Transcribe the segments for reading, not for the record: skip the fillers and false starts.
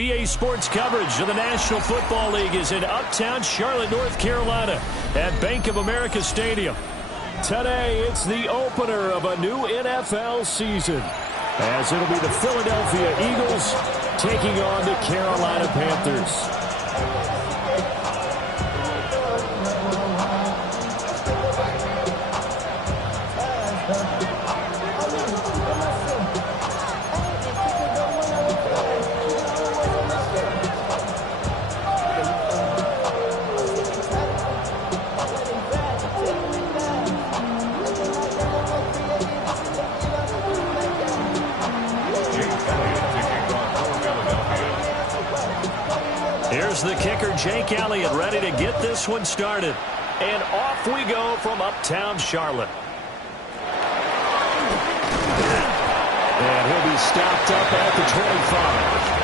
EA Sports coverage of the National Football League is in uptown Charlotte, North Carolina at Bank of America Stadium. Today, it's the opener of a new NFL season, as it'll be the Philadelphia Eagles taking on the Carolina Panthers. Here's the kicker, Jake Elliott, ready to get this one started. And off we go from uptown Charlotte. And he'll be stopped up at the 25.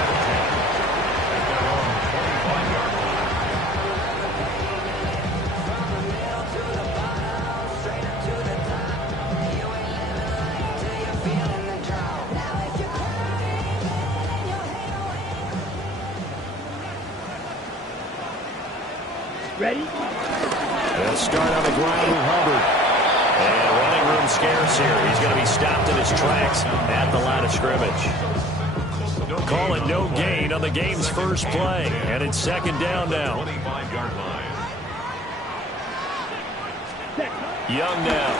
Ready? They'll start on the ground with Hubbard. And running room scarce here. He's going to be stopped in his tracks at the line of scrimmage. Call it no gain on the game's first play. And it's second down now. Young now.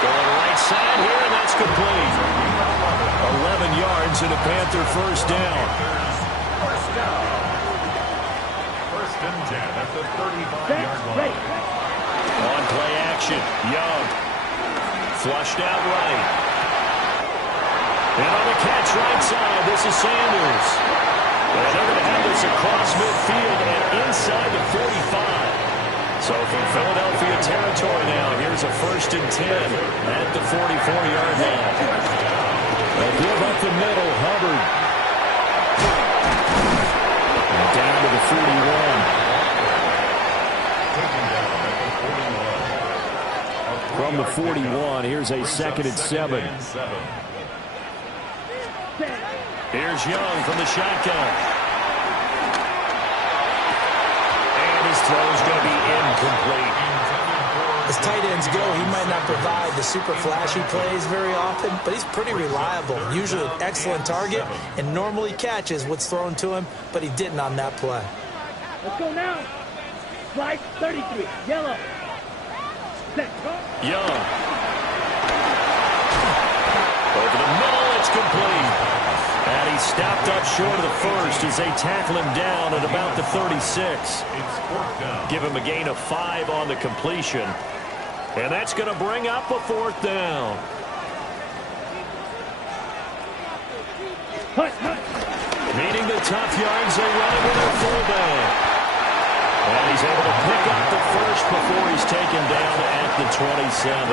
Going right side here, and that's complete. 11 yards and a Panther first down. First and 10 at the 35-yard line. On play action, Young. Flushed out right. And on the catch right side, this is Sanders. And they're going to have this across midfield and inside the 45. So from Philadelphia territory now, here's a first and 10 at the 44-yard line. They give up the middle, Hubbard. Down to the 41. From the 41, here's a second and 7. Here's Young from the shotgun. And his throw's going to be incomplete. As tight ends go, he might not provide the super flashy plays very often, but he's pretty reliable. Usually an excellent target and normally catches what's thrown to him, but he didn't on that play. Let's go now. Slide 33. Yellow. Set. Young. Over the middle, it's complete. And he's stopped up short of the first as they tackle him down at about the 36. Give him a gain of 5 on the completion. And that's going to bring up a fourth down. Meeting the tough yards, they run it with their fullback. And he's able to pick up the first before he's taken down at the 27.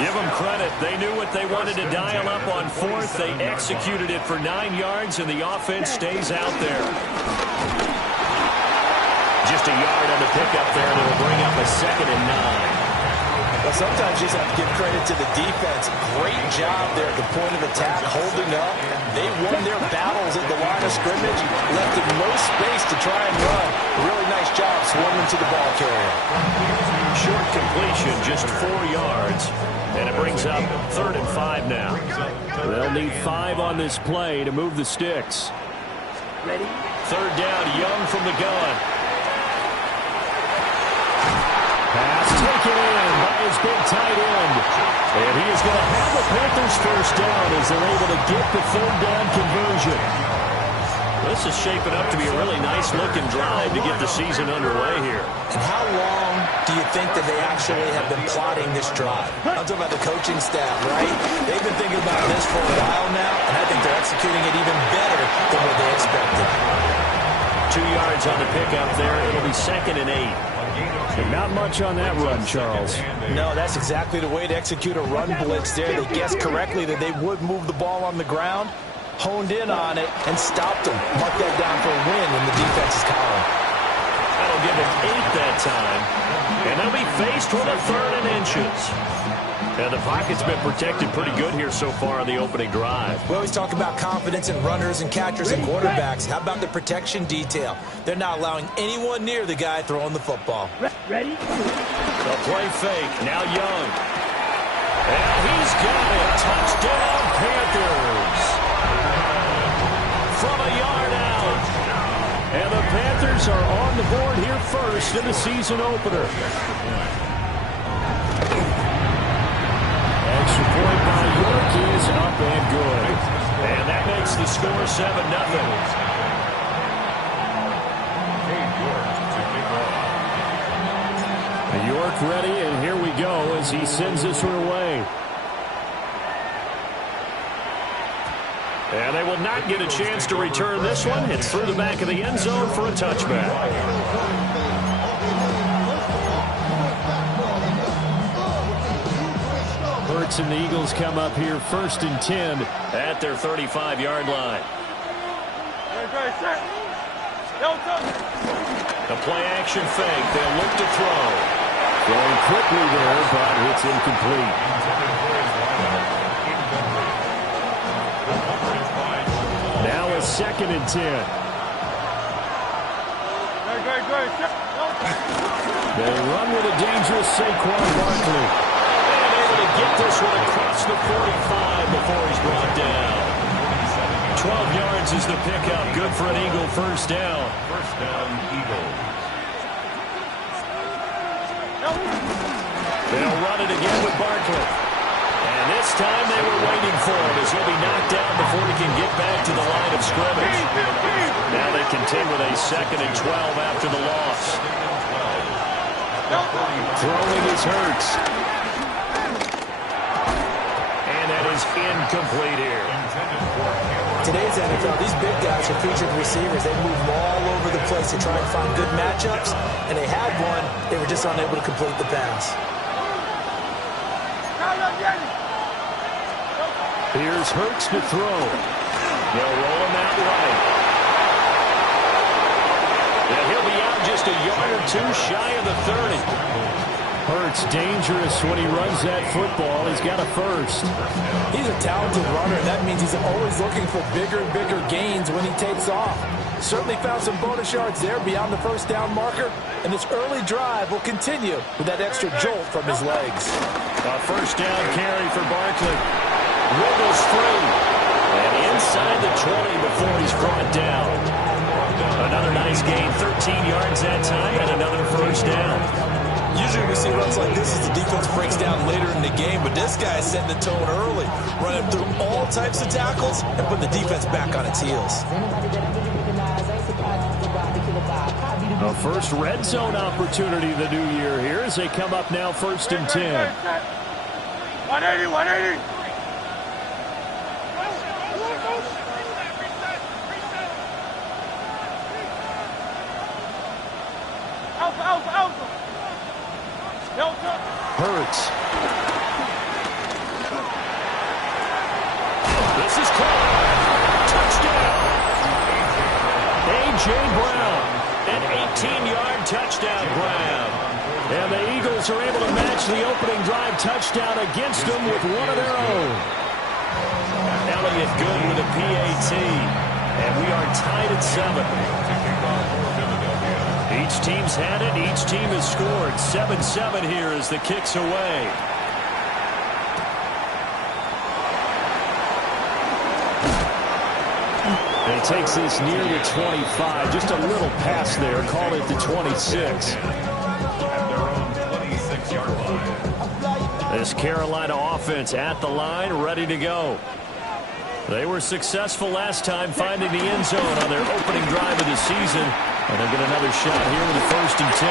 Give them credit. They knew what they wanted to dial up on fourth. They executed it for 9 yards, and the offense stays out there. Just a yard on the pickup there, and it'll bring up a second and 9. Well, sometimes you just have to give credit to the defense. Great job there at the point of attack, holding up. They won their battles at the line of scrimmage, left them no space to try and run. Really nice job swarming to the ball carrier. Short completion, just 4 yards. And it brings up 3rd and 5 now. They'll need 5 on this play to move the sticks. Ready? 3rd down, Young from the gun. Pass taken in by his big tight end. And he is going to have the Panthers first down as they're able to get the 3rd down conversion. This is shaping up to be a really nice-looking drive to get the season underway here. And how long do you think that they actually have been plotting this drive? I'm talking about the coaching staff, right? They've been thinking about this for a while now, and I think they're executing it even better than what they expected. 2 yards on the pickup there. It'll be 2nd and 8. Not much on that run, Charles. No, that's exactly the way to execute a run blitz there. They guessed correctly that they would move the ball on the ground, honed in on it, and stopped them. Mark that down for a win in the defense's column. That'll give him 8 that time. And they'll be faced with a 3rd and inches. And the pocket's been protected pretty good here so far on the opening drive. We always talk about confidence in runners and catchers and quarterbacks. How about the protection detail? They're not allowing anyone near the guy throwing the football. Ready? The play fake. Now Young. And he's got it. Touchdown, Panthers. From a yard out. And the Panthers are on the board here first in the season opener. Extra point by York is up and good. And that makes the score 7-0. York ready, and here we go as he sends this one away. And they will not get a chance to return this one. It's through the back of the end zone for a touchback. Hurts and the Eagles come up here 1st and 10 at their 35-yard line. The play action fake. They'll look to throw. Going quickly there, but it's incomplete. Now a 2nd and 10. They run with a dangerous Saquon Barkley. And able to get this one across the 45 before he's brought down. 12 yards is the pickup. Good for an Eagle first down. First down, Eagles. They'll run it again with Barkley. And this time they were waiting for him as he'll be knocked down before he can get back to the line of scrimmage. Now they continue with a 2nd and 12 after the loss. Throwing is Hurts. And that is incomplete here. Today's NFL, these big guys are featured receivers. They move all over the place to try and find good matchups, and they had one. They were just unable to complete the pass. Here's Hurts to throw. They'll roll him out right. And he'll be out just a yard or 2 shy of the 30. Hurts dangerous when he runs that football. He's got a first. He's a talented runner, and that means he's always looking for bigger and bigger gains when he takes off. Certainly found some bonus yards there beyond the first down marker, and this early drive will continue with that extra jolt from his legs. A first down carry for Barkley. Wiggles free. And inside the 20 before he's brought down. Another nice gain, 13 yards that time, and another first down. Usually we see runs like this as the defense breaks down later in the game, but this guy is setting the tone early, running through all types of tackles and putting the defense back on its heels. A first red zone opportunity the new year here as they come up now 1st and 10. 180, 180. Alpha. Hurts. This is caught. Touchdown. A.J. Brown. An 18-yard touchdown grab. And the Eagles are able to match the opening drive touchdown against them with one of their own. Elliott good with a PAT. And we are tied at 7. Each team's had it. Each team has scored. 7-7 here as the kick's away. And he takes this near the 25. Just a little pass there. Call it the 26. At their own 26-yard line. This Carolina offense at the line, ready to go. They were successful last time finding the end zone on their opening drive of the season. And they'll get another shot here with a 1st and 10.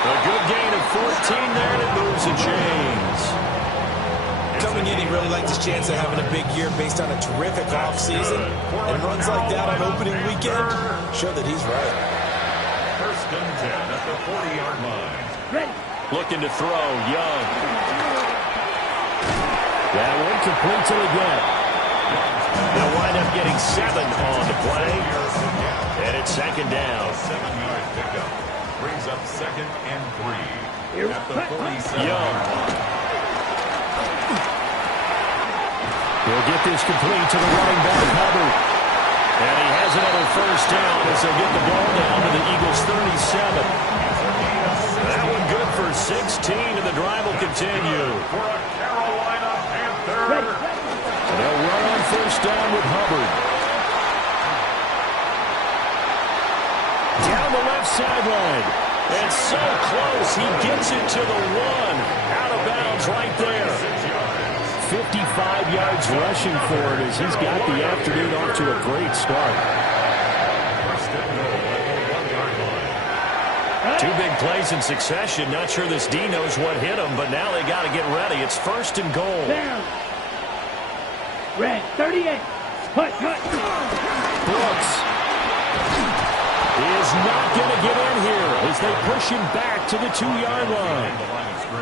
A good gain of 14 there, and it moves the chains. Coming in, he really liked his chance of having a big year based on a terrific offseason. And runs like that on opening weekend show that he's right. 1st and 10 at the 40-yard line. Ready. Looking to throw, Young. That one complete to the get. They'll wind up getting 7 on the play. And it's second down. 7-yard pickup brings up 2nd and 3 at the 47. Young. He'll get this complete to the running back, Hubbard. And he has another first down as they'll get the ball down to the Eagles' 37. That one good for 16, and the drive will continue. For a Carolina Panther. And they'll run on first down with Hubbard. Down the left sideline. And so close, he gets it to the 1. Out of bounds right there. 55 yards rushing for it as he's got the afternoon off to a great start. First and goal at the 1-yard line. 2 big plays in succession. Not sure this D knows what hit him, but now they got to get ready. It's first and goal. Down. Red, 38. Hut. Brooks is not going to get in here as they push him back to the 2-yard line.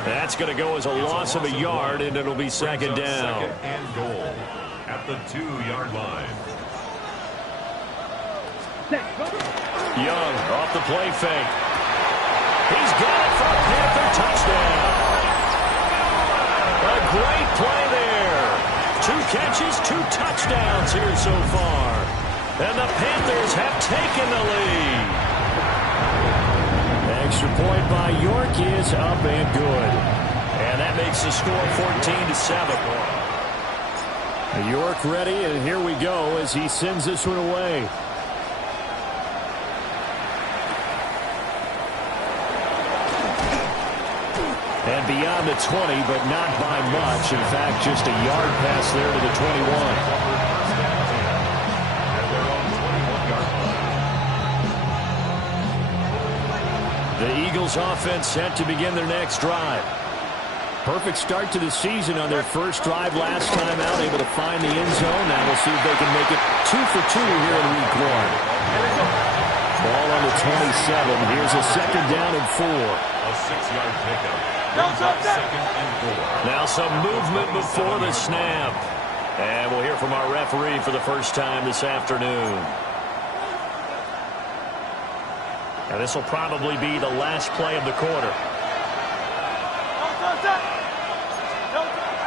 That's going to go as a loss of a yard, and it'll be second down. 2nd and goal at the 2-yard line. Young off the play fake. He's got it for a Panther touchdown. A great play there. 2 catches, 2 touchdowns here so far. And the Panthers have taken the lead. Extra point by York is up and good. And that makes the score 14-7. York ready, and here we go as he sends this one away. And beyond the 20, but not by much. In fact, just a yard pass there to the 21. The Eagles offense set to begin their next drive. Perfect start to the season on their first drive last time out, able to find the end zone. Now we'll see if they can make it 2 for 2 here in week 1. Ball on the 27. Here's a second down and 4. A 6-yard pickup. Brings up 2nd and 4. Now some movement before the snap. And we'll hear from our referee for the first time this afternoon. Now this will probably be the last play of the quarter.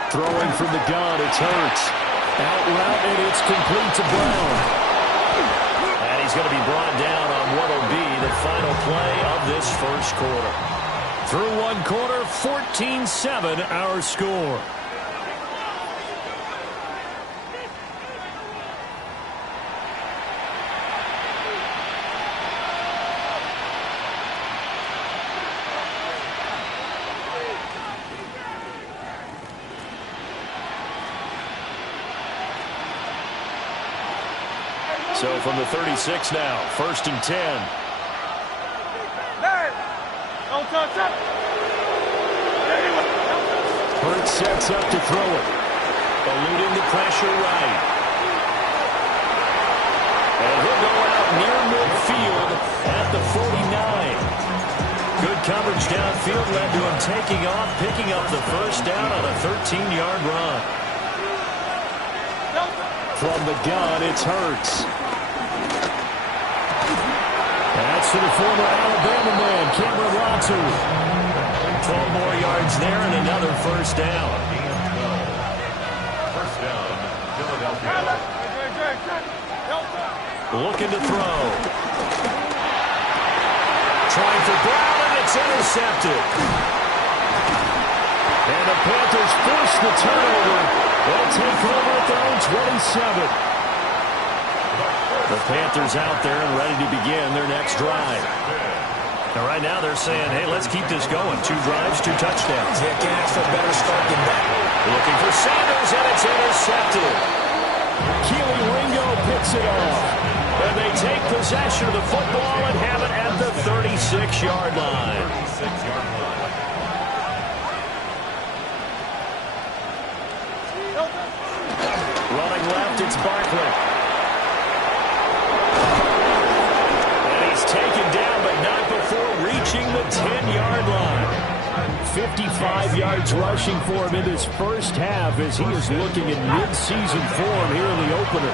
Throwing from the gun, it's Hurts. Out route, and it's complete to Brown. And he's going to be brought down on what will be the final play of this first quarter. Through 1 quarter, 14-7 our score. So from the 36 now, 1st and 10. Hurts sets up to throw it. Eluding the pressure right. And he'll go out near midfield at the 49. Good coverage downfield led to him taking off, picking up the first down on a 13-yard run. From the gun, it's Hurts. That's to the former Alabama man, Cameron Latu. 12 more yards there and another first down. First down, Philadelphia. Looking to throw. Trying for Brown, and it's intercepted. And the Panthers force the turnover. They'll take over at their own 27. The Panthers out there and ready to begin their next drive. Now, right now they're saying, hey, let's keep this going. 2 drives, 2 touchdowns. Yeah, can't ask for a better start than that. Looking for Sanders, and it's intercepted. Keely Ringo picks it off. And they take possession of the football and have it at the 36-yard line. 36-yard line. Running left, it's Barkley. And he's taken down, but not before reaching the 10-yard line. 55 yards rushing for him in this first half as he is looking in mid-season form here in the opener.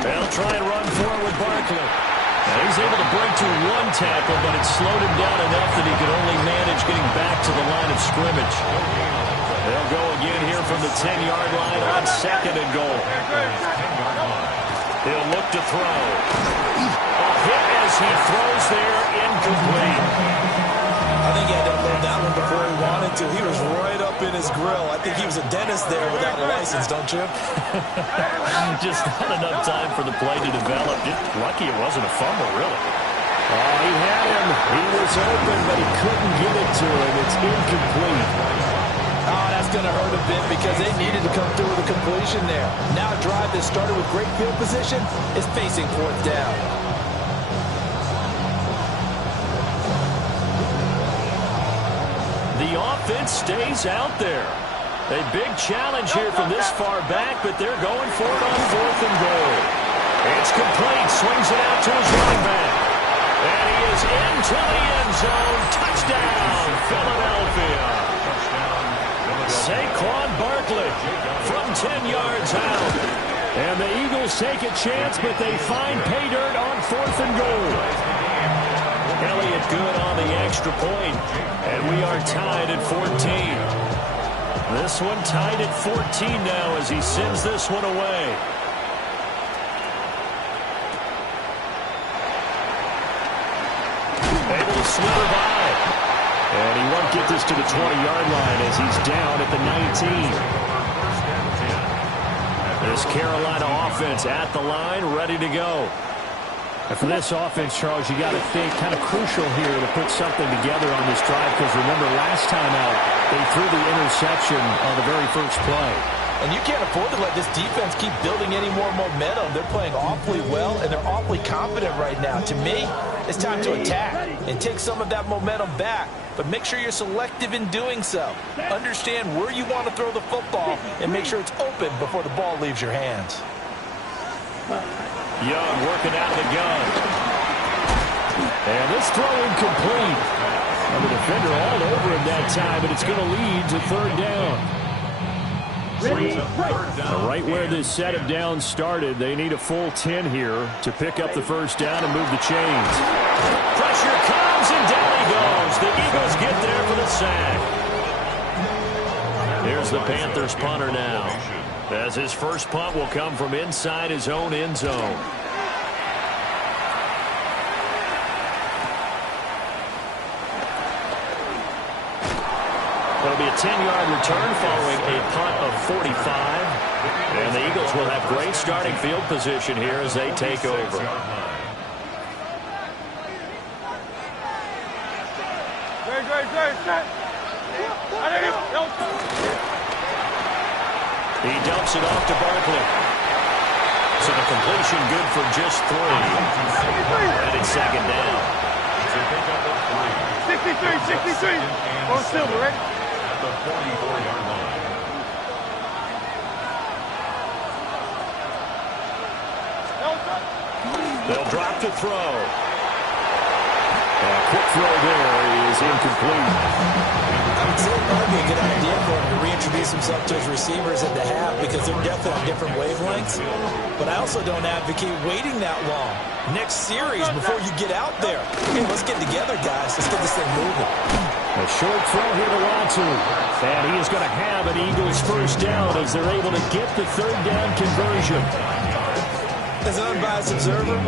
They'll try and run forward with Barkley. Now he's able to break to one tackle, but it slowed him down enough that he could only manage getting back to the line of scrimmage. They'll go again here from the 10-yard line on 2nd and goal. He'll look to throw. A hit as he throws there, incomplete. I think he had to unload that one before he wanted to. He was right up in his grill. I think he was a dentist there without a license, don't you? Just not enough time for the play to develop. Just lucky it wasn't a fumble, really. Oh, he had him. He was open, but he couldn't get it to him. It's incomplete. Oh, that's going to hurt a bit because they needed to come through with a completion there. Now a drive that started with great field position is facing 4th down. The offense stays out there. A big challenge here from this far back, but they're going for it on 4th and goal. It's complete. Swings it out to his running back. And he is into the end zone. Touchdown, Philadelphia. Saquon Barkley from 10 yards out. And the Eagles take a chance, but they find pay dirt on 4th and goal. Elliott good on the extra point, and we are tied at 14. This one tied at 14 now as he sends this one away. Able to slither by. And he won't get this to the 20-yard line as he's down at the 19. This Carolina offense at the line, ready to go. And for this offense, Charles, you got to think kind of crucial here to put something together on this drive because remember last time out, they threw the interception on the very first play. And you can't afford to let this defense keep building any more momentum. They're playing awfully well, and they're awfully confident right now. To me, it's time to attack and take some of that momentum back. But make sure you're selective in doing so. Understand where you want to throw the football and make sure it's open before the ball leaves your hands. Young working out the gun. And this throw incomplete. And the defender all over him that time, but it's going to lead to 3rd down. Right where this set of downs started, they need a full 10 here to pick up the first down and move the chains. Pressure comes, and down he goes. The Eagles get there for the sack. Here's the Panthers punter now, as his first punt will come from inside his own end zone. It'll be a 10-yard return following a punt of 45. And the Eagles will have great starting field position here as they take over. He dumps it off to Barkley. So the completion good for just 3. And it's 2nd down. 63. On silver, right? At the 44-yard line. They'll drop to throw. A quick throw there is incomplete. I would say it might be a good idea for him to reintroduce himself to his receivers at the half because they're definitely on different wavelengths. But I also don't advocate waiting that long. Next series before you get out there. Hey, let's get together, guys. Let's get this thing moving. A short throw here to Latu. And he is going to have an Eagles first down as they're able to get the 3rd down conversion. As an unbiased observer,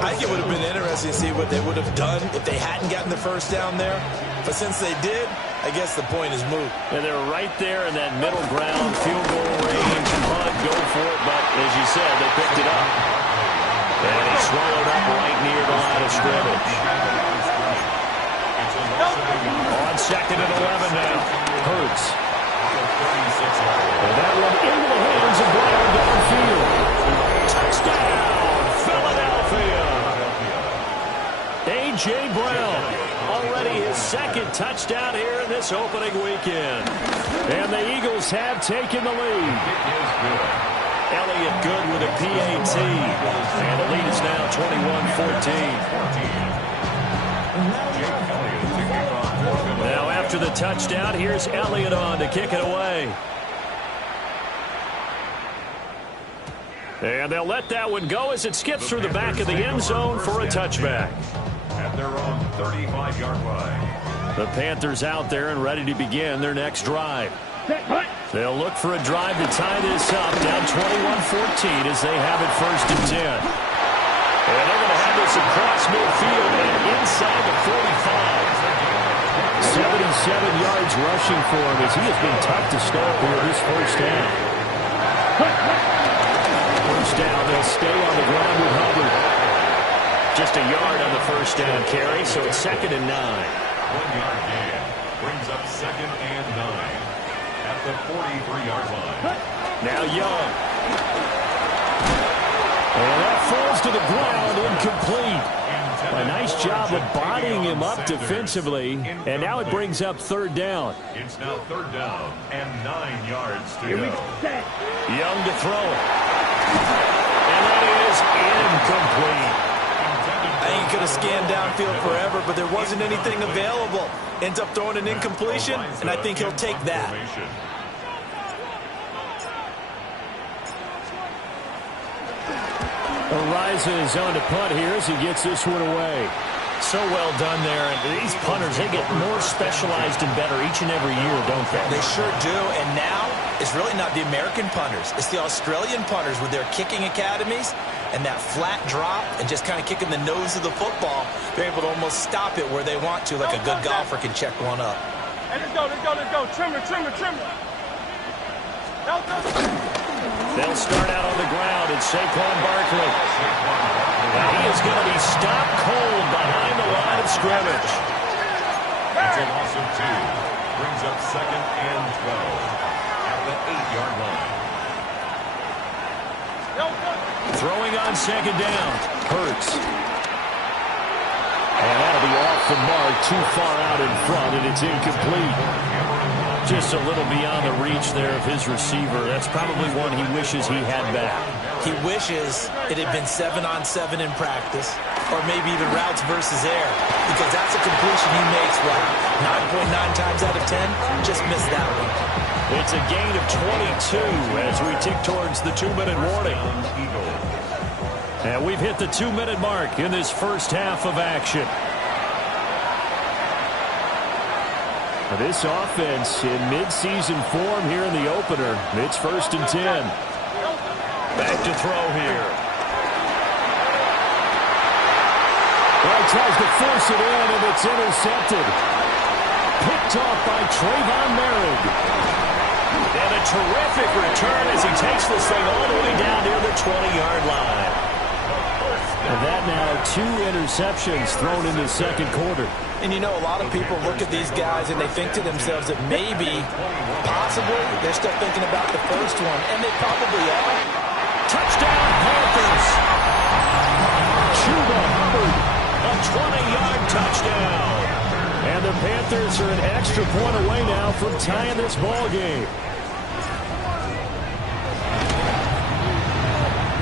I think it would have been interesting to see what they would have done if they hadn't gotten the first down there. But since they did, I guess the point is moot. And they're right there in that middle ground, field goal range, punt, go for it. But as you said, they picked it up. And it's swallowed up right near the line of scrimmage. On 2nd and 11 now. Hurts. And that one into the hands of Brown downfield. Touchdown, Philadelphia. A.J. Brown, already his 2nd touchdown here in this opening weekend. And the Eagles have taken the lead. Elliott good with a PAT. And the lead is now Now after the touchdown, here's Elliott on to kick it away. And they'll let that one go as it skips through the back of the end zone for a touchback. At their own 35-yard line. The Panthers out there and ready to begin their next drive. They'll look for a drive to tie this up, down 21-14 as they have it 1st and 10. And they're going to have this across midfield and inside the 45. 77 yards rushing for him as he has been tough to stop here this first half. First down, they'll stay on the ground with Hubbard. Just a yard on the first down carry, so it's 2nd and 9. 1-yard gain brings up 2nd and 9 at the 43-yard line. Now Young. And that falls to the ground, incomplete. A nice job of bodying him up defensively, and now it brings up 3rd down. It's now 3rd down and 9 yards to go. Young to throw it. And that is incomplete. I think he could have scanned downfield forever, but there wasn't anything available. Ends up throwing an incompletion, and I think he'll take that. Ariza is on to punt here as he gets this one away. So well done there. And these punters, they get more specialized and better each and every year, don't they? They sure do. And now it's really not the American punters. It's the Australian punters with their kicking academies and that flat drop and just kind of kicking the nose of the football. They're able to almost stop it where they want to, like a good golfer can check one up. Hey, let's go, let's go, let's go. Trimmer, trimmer, trimmer. They'll start out on the ground. It's Saquon Barkley. And he is going to be stopped cold behind the line of scrimmage. It's a loss of 2. Brings up 2nd and 12 at the 8-yard line. Throwing on 2nd down. Hurts. And that'll be off the mark, too far out in front, and it's incomplete. Just a little beyond the reach there of his receiver. That's probably one he wishes he had back. He wishes it had been 7-on-7 in practice, or maybe even routes versus air, because that's a completion he makes, what, 9.9 times out of 10? Just missed that one. It's a gain of 22 as we tick towards the 2-minute warning. And we've hit the 2-minute mark in this first half of action. This offense in midseason form here in the opener. It's 1st and 10. Back to throw here. Well, he tries to force it in, and it's intercepted. Picked off by Trayvon Merritt. And a terrific return as he takes this thing all the way down near the 20-yard line. And that now 2 interceptions thrown in the 2nd quarter. And you know, a lot of people look at these guys and they think to themselves that maybe, possibly, they're still thinking about the first one. And they probably are. Touchdown, Panthers. Chuba Hubbard, a 20-yard touchdown. And the Panthers are an extra point away now from tying this ball game.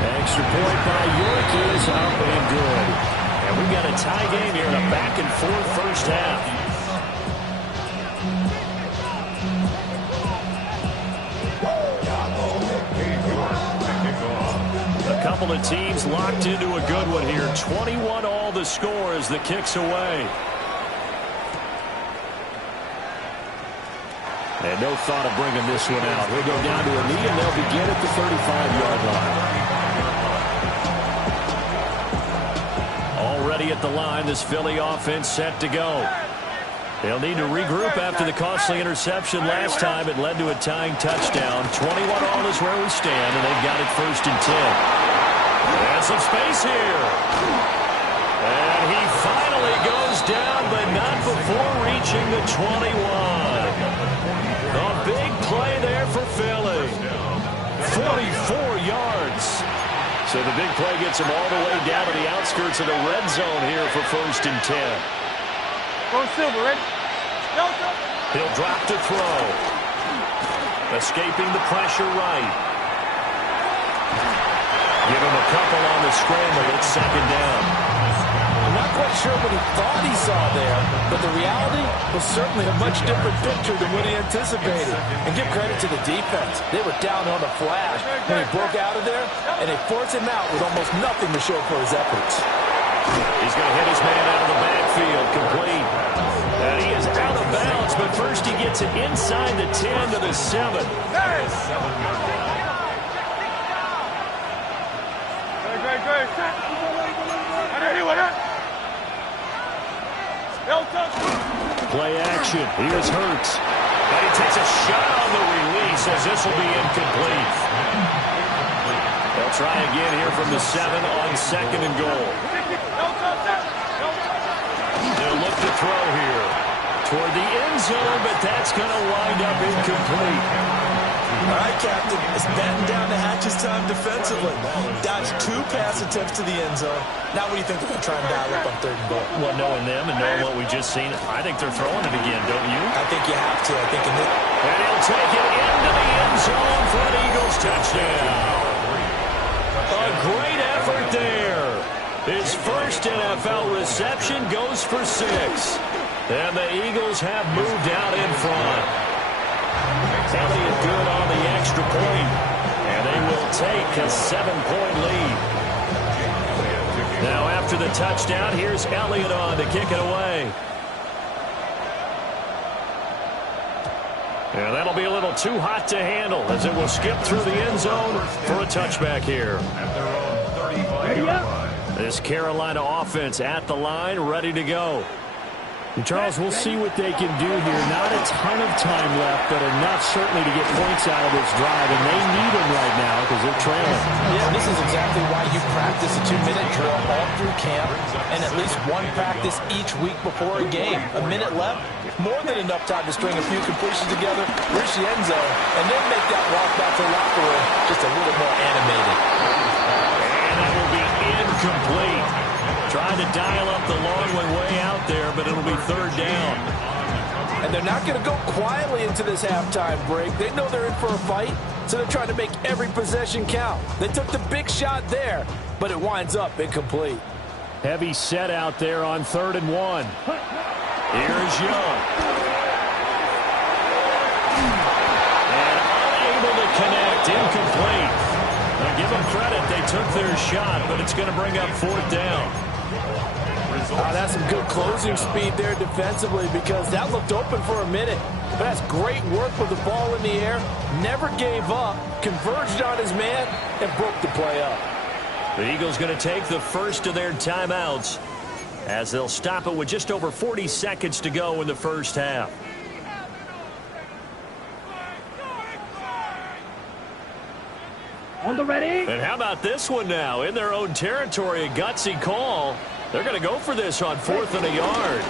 Extra point by York is up and good. And we've got a tie game here in a back-and-forth first half. A couple of teams locked into a good one here. 21-all the score as the kick's away. And no thought of bringing this one out. He'll go down to a knee, and they'll begin at the 35-yard line. Already at the line, this Philly offense set to go. They'll need to regroup after the costly interception last time. It led to a tying touchdown. 21-all is where we stand, and they've got it 1st and 10. And some space here. And he finally goes down, but not before reaching the 21. A big play there for Philly. 44 yards. So the big play gets him all the way down to the outskirts of the red zone here for 1st and 10. Go Silver, ready? Go, go. He'll drop to throw. Escaping the pressure right. Give him a couple on the scramble. It's 2nd down. sure what he thought he saw there, but the reality was certainly a much different picture than what he anticipated. And give credit to the defense. They were down on the flash when he broke out of there, and they forced him out with almost nothing to show for his efforts. He's going to hit his man out of the backfield, complete. And he is out of bounds, but first he gets it inside the 10 to the 7. Play action. Here's Hurts. And he takes a shot on the release as this will be incomplete. They'll try again here from the 7 on 2nd and goal. They'll look to throw here toward the end zone, but that's going to wind up incomplete. All right, Captain. It's batten down the hatches time defensively. Dodged 2 pass attempts to the end zone. Now what do you think they're going to try and dial up on 3rd and goal? Well, knowing them and knowing what we just seen, I think they're throwing it again, don't you? I think you have to. I think in this... And he'll take it into the end zone for an Eagles touchdown. A great effort there. His first NFL reception goes for 6. And the Eagles have moved out in front. Elliott good on the extra point. And they will take a 7-point lead. Now after the touchdown, here's Elliott on to kick it away. And that'll be a little too hot to handle as it will skip through the end zone for a touchback here. At their own 35-yard line. This Carolina offense at the line, ready to go. And Charles, we'll see what they can do here. Not a ton of time left, but enough certainly to get points out of this drive, and they need them right now because they're trailing. Yeah, this is exactly why you practice a 2-minute drill all through camp and at least one practice each week before a game. A minute left, more than enough time to string a few completions together, reach the end zone, and then make that walk back to the locker room just a little more animated. And that will be incomplete. Trying to dial up the long one way out there, but it'll be 3rd down. And they're not going to go quietly into this halftime break. They know they're in for a fight, so they're trying to make every possession count. They took the big shot there, but it winds up incomplete. Heavy set out there on 3rd and 1. Here's Young. And unable to connect, incomplete. Now give them credit, they took their shot, but it's going to bring up 4th down. That's some good closing speed there defensively because that looked open for a minute. But that's great work with the ball in the air. Never gave up, converged on his man, and broke the play up. The Eagles going to take the first of their timeouts as they'll stop it with just over 40 seconds to go in the first half. On the ready. And how about this one now? In their own territory, a gutsy call. They're going to go for this on 4th and a yard.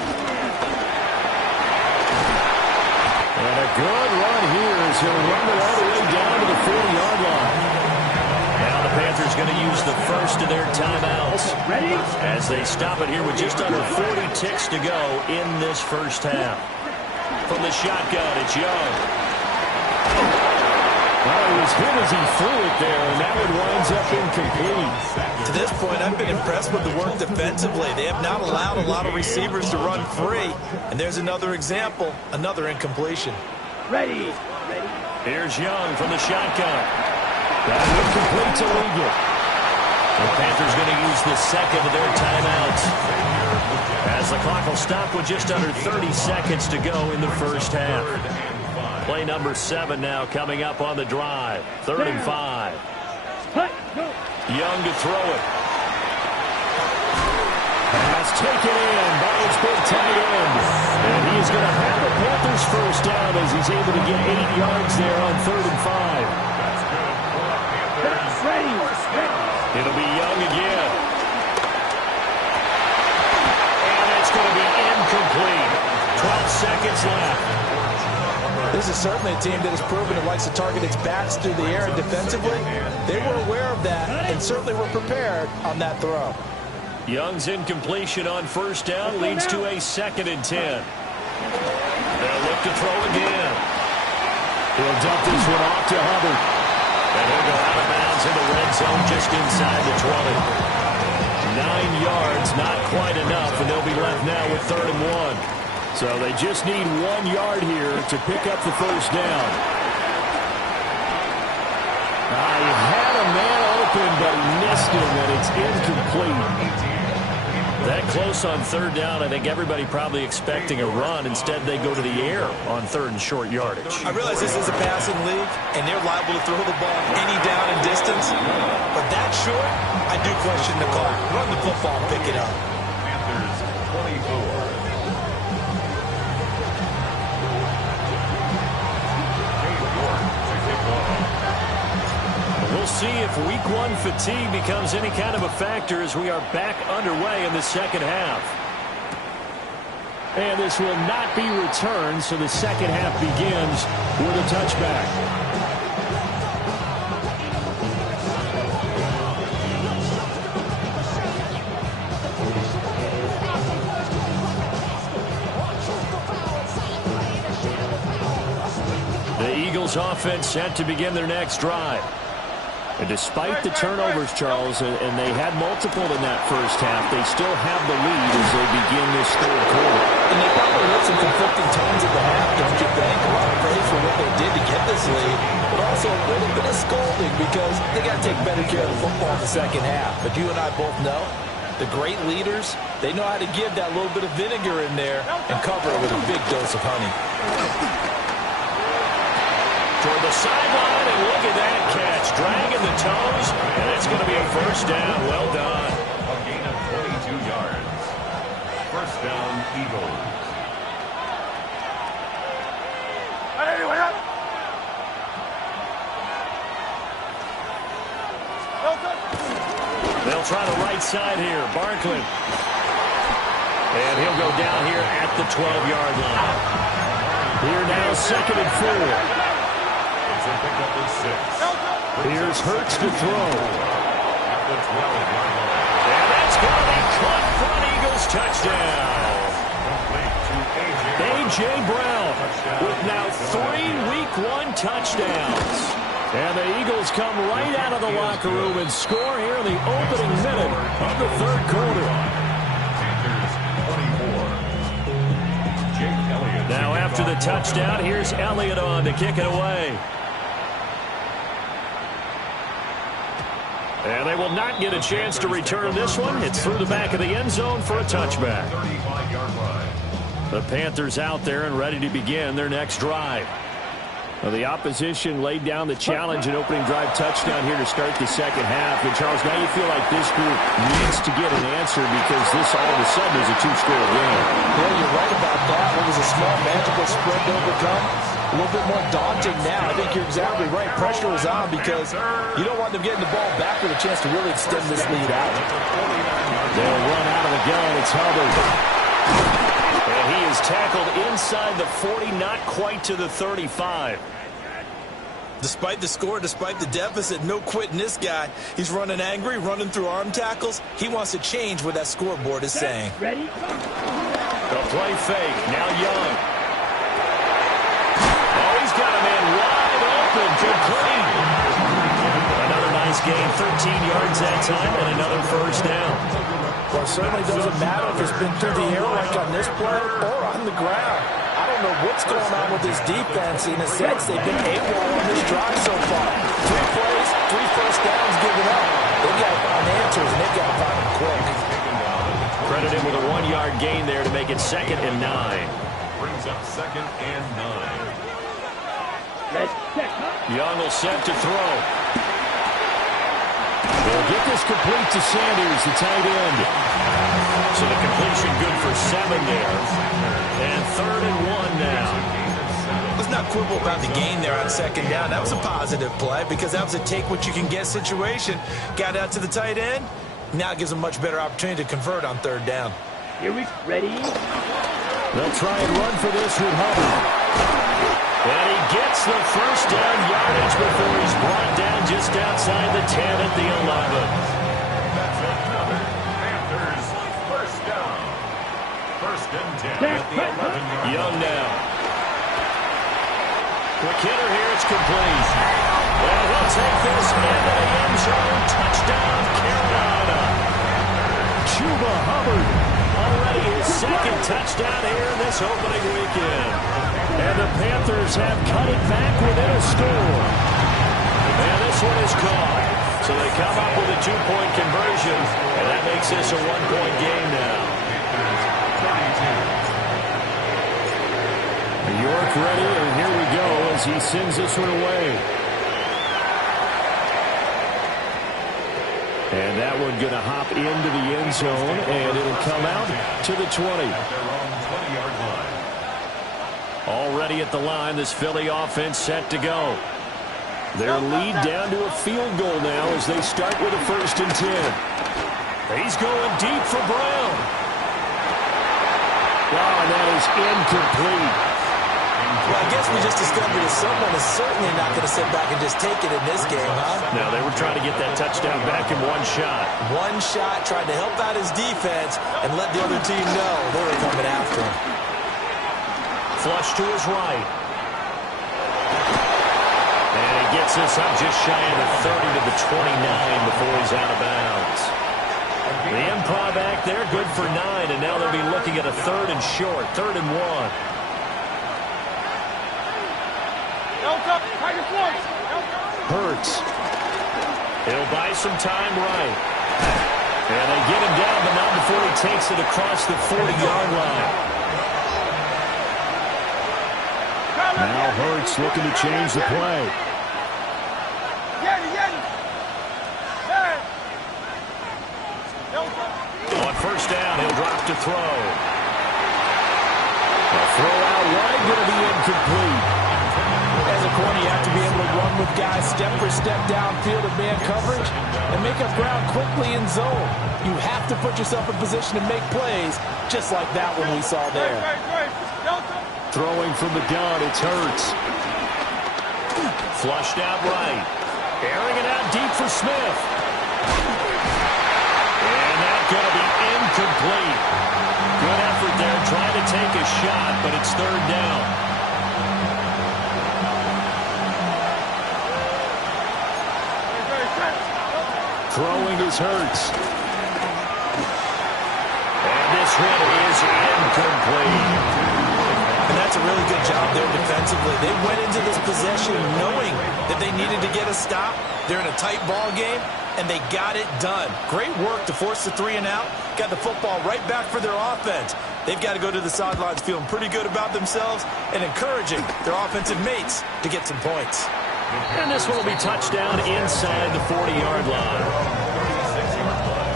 And a good run here as he'll run it all the way down to the 40-yard line. Now the Panthers going to use the first of their timeouts Ready? as they stop it here with just under 40 ticks to go in this first half. From the shotgun, it's Young. Well, he was hit as he threw it there, and that one winds up incomplete. To this point, I've been impressed with the work defensively. They have not allowed a lot of receivers to run free. And there's another example, another incompletion. Ready. Here's Young from the shotgun. That incomplete to Legal. The Panthers going to use the second of their timeouts as the clock will stop with just under 30 seconds to go in the first half. Play number 7 now coming up on the drive. 3rd and 5. Young to throw it. Pass taken in by his big tight end. And he is going to have the Panthers first down as he's able to get 8 yards there on 3rd and 5. It'll be Young again. And it's going to be incomplete. 12 seconds left. This is certainly a team that has proven it likes to target its backs through the air and defensively. They were aware of that and certainly were prepared on that throw. Young's incompletion on first down leads to a 2nd and 10. They'll look to throw again. He'll dump this one off to Hubbard. And he'll go out of bounds in the red zone just inside the 20. 9 yards, not quite enough, and they'll be left now with 3rd and 1. So they just need 1 yard here to pick up the first down. He had a man open, but he missed him, and it's incomplete. That close on 3rd down, I think everybody probably expecting a run. Instead, they go to the air on 3rd and short yardage. I realize this is a passing league, and they're liable to throw the ball any down and distance. But that short, I do question the call. Run the football and pick it up. Panthers 24. We'll see if week 1 fatigue becomes any kind of a factor as we are back underway in the second half. And this will not be returned, so the second half begins with a touchback. The Eagles offense set to begin their next drive. And despite the turnovers, Charles, and they had multiple in that first half, they still have the lead as they begin this 3rd quarter. And they probably heard some conflicting tones at the half, don't you think? A lot of praise for what they did to get this lead, but also a little bit of scolding because they got to take better care of the football in the second half. But you and I both know the great leaders, they know how to give that little bit of vinegar in there and cover it with a big dose of honey. Toward the sideline, and look at that catch. Dragging the toes, and it's going to be a first down. Well done. A gain of 22 yards. First down, Eagles. They'll try the right side here. Barkley. And he'll go down here at the 12-yard line. Here now, 2nd and 4. Here's Hurts to throw. And that's going to be caught front. Eagles touchdown. A.J. Brown with now 3 Week 1 touchdowns. And the Eagles come right out of the locker room and score here in the opening minute of the 3rd quarter. Now after the touchdown, here's Elliott on to kick it away. And they will not get a chance to return this one. It's through the back of the end zone for a touchback. The Panthers out there and ready to begin their next drive. Well, the opposition laid down the challenge and opening drive touchdown here to start the second half. And, Charles, now you feel like this group needs to get an answer because this all of a sudden is a 2-score game. Yeah, you're right about that. What was a small magical spread to overcome? A little bit more daunting now. I think you're exactly right. Pressure is on because you don't want them getting the ball back with a chance to really extend this lead out. They'll run out of the gun. It's Hubbard. And he is tackled inside the 40, not quite to the 35. Despite the score, despite the deficit, no quitting this guy. He's running angry, running through arm tackles. He wants to change what that scoreboard is saying. Ready? The play fake. Now Young. Oh, he's got a man wide open. Complete. Another nice gain. 13 yards that time and another first down. Well, it certainly doesn't matter if it's been through the air like on this play or on the ground. I don't know what's going on with this defense. In a sense, they've been able on this drive so far. 3 plays, 3 first downs given up. They've got to find answers, and they've got to find them quick. Credit him with a 1-yard gain there to make it 2nd and 9. Brings up 2nd and 9. Young will set to throw. They'll get this complete to Sanders, the tight end. So the completion good for 7 there. And 3rd and 1 now. Let's not quibble about the gain there on 2nd down. That was a positive play because that was a take-what-you-can-get situation. Got out to the tight end. Now it gives them a much better opportunity to convert on 3rd down. Here we ready? They'll try and run for this with Hubbard. And he gets the first down yardage before he's brought down just outside the 10 at the 11. That's another Panthers first down. 1st and 10 at the 11-yard. Young now. Quick hitter here, it's complete. And he'll take this into the end zone. Touchdown, Carolina. Chuba Hubbard. Already his second touchdown here this opening weekend. And the Panthers have cut it back within a score. And this one is caught. So they come up with a 2-point conversion, and that makes this a 1-point game now. York ready, and here we go as he sends this one away. And that one going to hop into the end zone, and it'll come out to the 20. Already at the line, this Philly offense set to go. Their lead down to a field goal now as they start with a 1st and 10. He's going deep for Brown. Wow, and that is incomplete. Well, I guess we just discovered that someone is certainly not going to sit back and just take it in this game, huh? No, they were trying to get that touchdown back in one shot. One shot, tried to help out his defense and let the other team know they were coming after him. Flush to his right. And he gets this up just shy of the 30 to the 29 before he's out of bounds. The improv act there, good for 9, and now they'll be looking at a 3rd and short, 3rd and 1. Hurts. He'll buy some time right. And they get him down, but not before he takes it across the 40-yard line. Now Hurts looking to change the play. On 1st down, he'll drop to throw. A throw out wide, going to be incomplete. As a corner, you have to be able to run with guys step for step downfield in man coverage and make up ground quickly in zone. You have to put yourself in position to make plays, just like that one we saw there. Throwing from the gun, it's Hurts. Flushed out right. Airing it out deep for Smith. And that's going to be incomplete. Good effort there, trying to take a shot, but it's 3rd down. Throwing is Hurts. And this hit is incomplete. And that's a really good job there defensively. They went into this possession knowing that they needed to get a stop. They're in a tight ball game, and they got it done. Great work to force the 3 and out. Got the football right back for their offense. They've got to go to the sidelines feeling pretty good about themselves and encouraging their offensive mates to get some points. And this one will be touchdown inside the 40-yard line.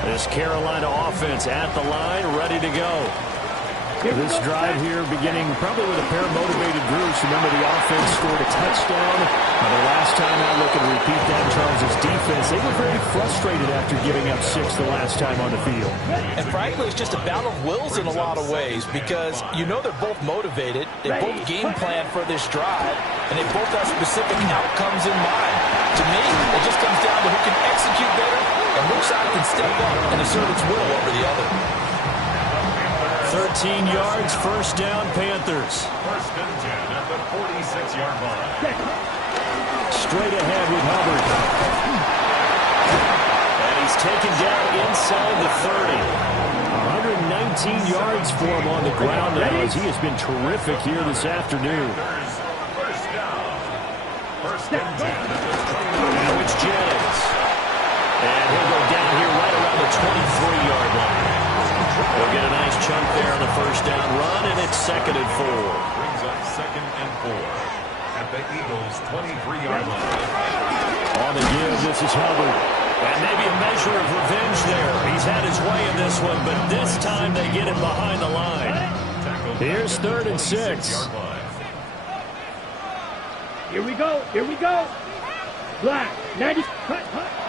This Carolina offense at the line, ready to go. This drive here beginning probably with a pair of motivated groups. Remember, the offense scored a touchdown. The last time out, looking to repeat that, Charles' defense, they were very frustrated after giving up 6 the last time on the field. And frankly, it's just a battle of wills in a lot of ways because you know they're both motivated. They both game plan for this drive, and they both have specific outcomes in mind. To me, it just comes down to who can execute better and which side can step up and assert its will over the other. 13 yards, 1st down, Panthers. 1st and 10 at the 46-yard line. Straight ahead with Hubbard. And he's taken down inside the 30. 119 yards for him on the ground now as he has been terrific here this afternoon. 1st down. 1st and 10 at the 20. Now it's Jennings. And he'll go down here right around the 23-yard line. They'll get a nice chunk there on the 1st down run, and it's 2nd and 4. Brings up 2nd and 4 at the Eagles' 23-yard line. On the give, this is Hubbard. And maybe a measure of revenge there. He's had his way in this one, but this time they get him behind the line. Here's 3rd and 6. Here we go. Here we go. Black. 90.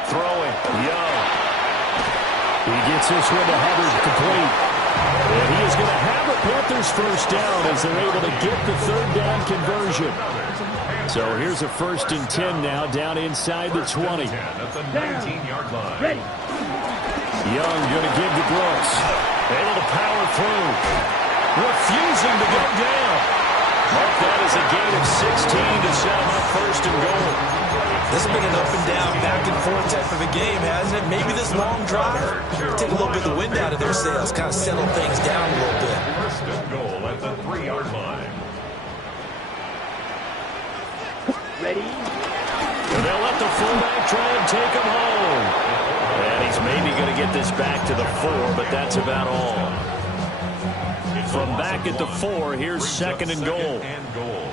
Throwing. Young. He gets this one to Hubbard complete. And he is going to have the Panthers 1st down as they're able to get the 3rd down conversion. So here's a 1st and 10 now down inside the 20. At the 19-yard line. Ready. Young going to give to Brooks. Able to power through. Refusing to go down. Mark that as a gain of 16 to set him up 1st and goal. This has been an up and down, back and forth type of a game, hasn't it? Maybe this long drive take a little bit of the wind out of their sails, kind of settle things down a little bit. First and goal at the 3-yard line. Ready? And they'll let the fullback try and take him home. And he's maybe going to get this back to the 4, but that's about all. From back at the 4, here's second and goal. And goal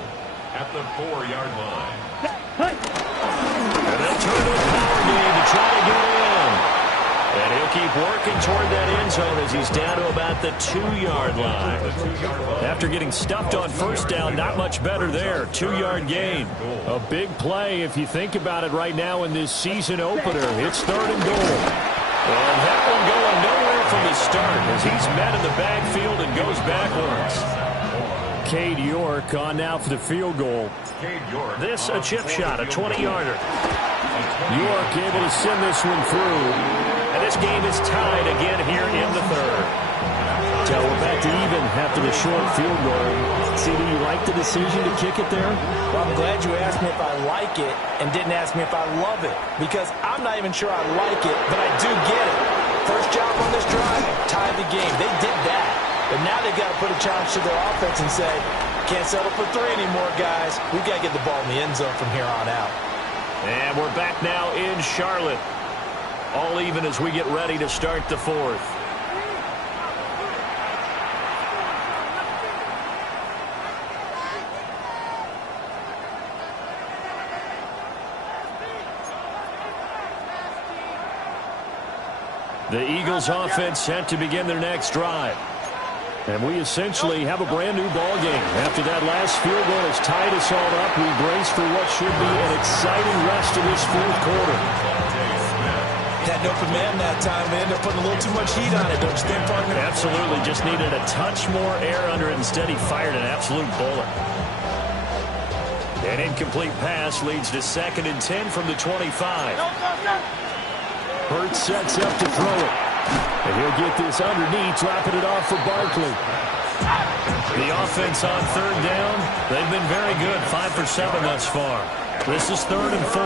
at the 4-yard line. And they'll turn to a power game to try to get in. And he'll keep working toward that end zone as he's down to about the 2-yard line. After getting stuffed on first down, not much better there. 2-yard gain. A big play if you think about it right now in this season opener. It's third and goal. And that one going nowhere from the start as he's met in the backfield and goes backwards. Cade York on now for the field goal. This a chip shot, a 20-yarder. York able to send this one through. And this game is tied again here in the third. So we're back to even after the short field goal. See, do you like the decision to kick it there? Well, I'm glad you asked me if I like it and didn't ask me if I love it, because I'm not even sure I like it, but I do get it. First job on this drive, tied the game. They did that. But now they've got to put a challenge to their offense and say, can't settle for 3 anymore, guys. We've got to get the ball in the end zone from here on out. And we're back now in Charlotte. All even as we get ready to start the fourth. The Eagles offense set to begin their next drive. And we essentially have a brand new ball game. After that last field goal has tied us all up, we brace for what should be an exciting rest of this fourth quarter. Had no command that time, man. They're putting a little too much heat on it, don't you think, partner? Absolutely. Just needed a touch more air under it. Instead, he fired an absolute bullet. An incomplete pass leads to 2nd and 10 from the 25. Hurts sets up to throw it. And he'll get this underneath, dropping it off for Barkley. The offense on third down, they've been very good, 5 for 7 thus far. This is 3rd and 4.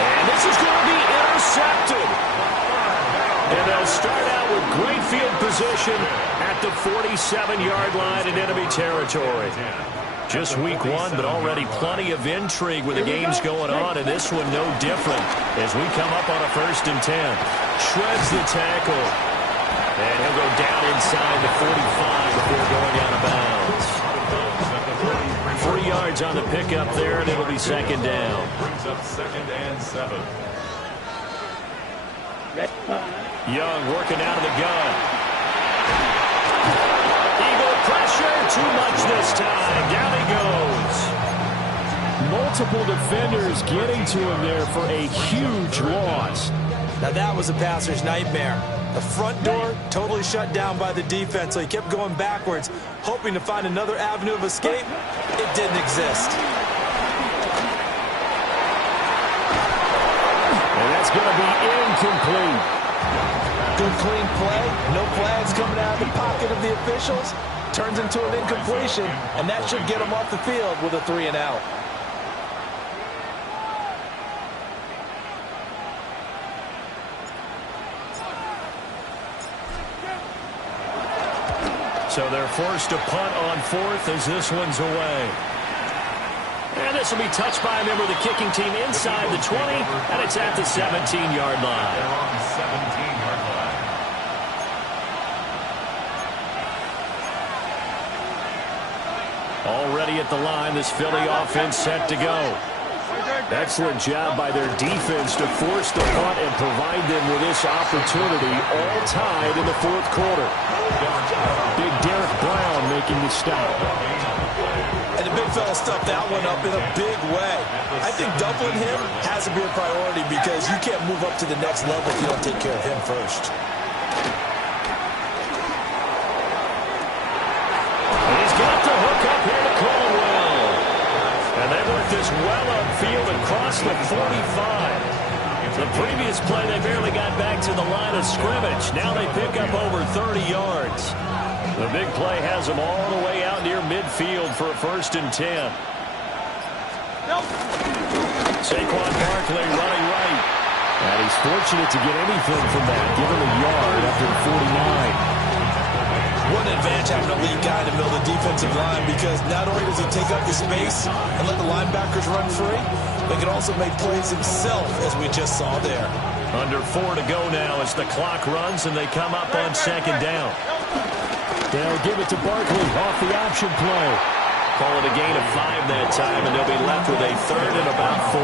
And this is going to be intercepted. And they'll start out with great field position at the 47-yard line in enemy territory. Just week 1, but already plenty of intrigue with the games going on, and this one no different as we come up on a 1st and 10. Shreds the tackle. And he'll go down inside the 45 before going out of bounds. 3 yards on the pickup there, and it'll be 2nd down. Brings up 2nd and 7. Young working out of the gun. Eagle pressure, too much this time. Down he goes. Multiple defenders getting to him there for a huge loss. Now that was a passer's nightmare. The front door totally shut down by the defense, so he kept going backwards, hoping to find another avenue of escape. It didn't exist. And that's going to be incomplete. Good clean play. No flags coming out of the pocket of the officials. Turns into an incompletion, and that should get him off the field with a 3 and out. So they're forced to punt on 4th as this one's away. And this will be touched by a member of the kicking team inside the 20, and it's at the 17-yard line. They're on the 17-yard line. Already at the line, this Philly offense set to go. Excellent job by their defense to force the punt and provide them with this opportunity, all tied in the 4th quarter. Big Derek Brown making the stop. And the big fella stuffed that one up in a big way. I think doubling him has to be a priority because you can't move up to the next level if you don't take care of him first. And he's got the hook up here to Caldwell. And they work this well upfield across the 45. The previous play, they barely got back to the line of scrimmage. Now they pick up over 30 yards. The big play has them all the way out near midfield for a 1st and 10. Saquon Barkley running right. And he's fortunate to get anything from that. Give him a yard after the 49. What an advantage having a lead guy in the middle of the defensive line, because not only does he take up the space and let the linebackers run free, but he can also make plays himself, as we just saw there. Under 4 to go now as the clock runs and they come up on second down. They'll give it to Barkley off the option play. Call it a gain of 5 that time, and they'll be left with a 3rd and about 4.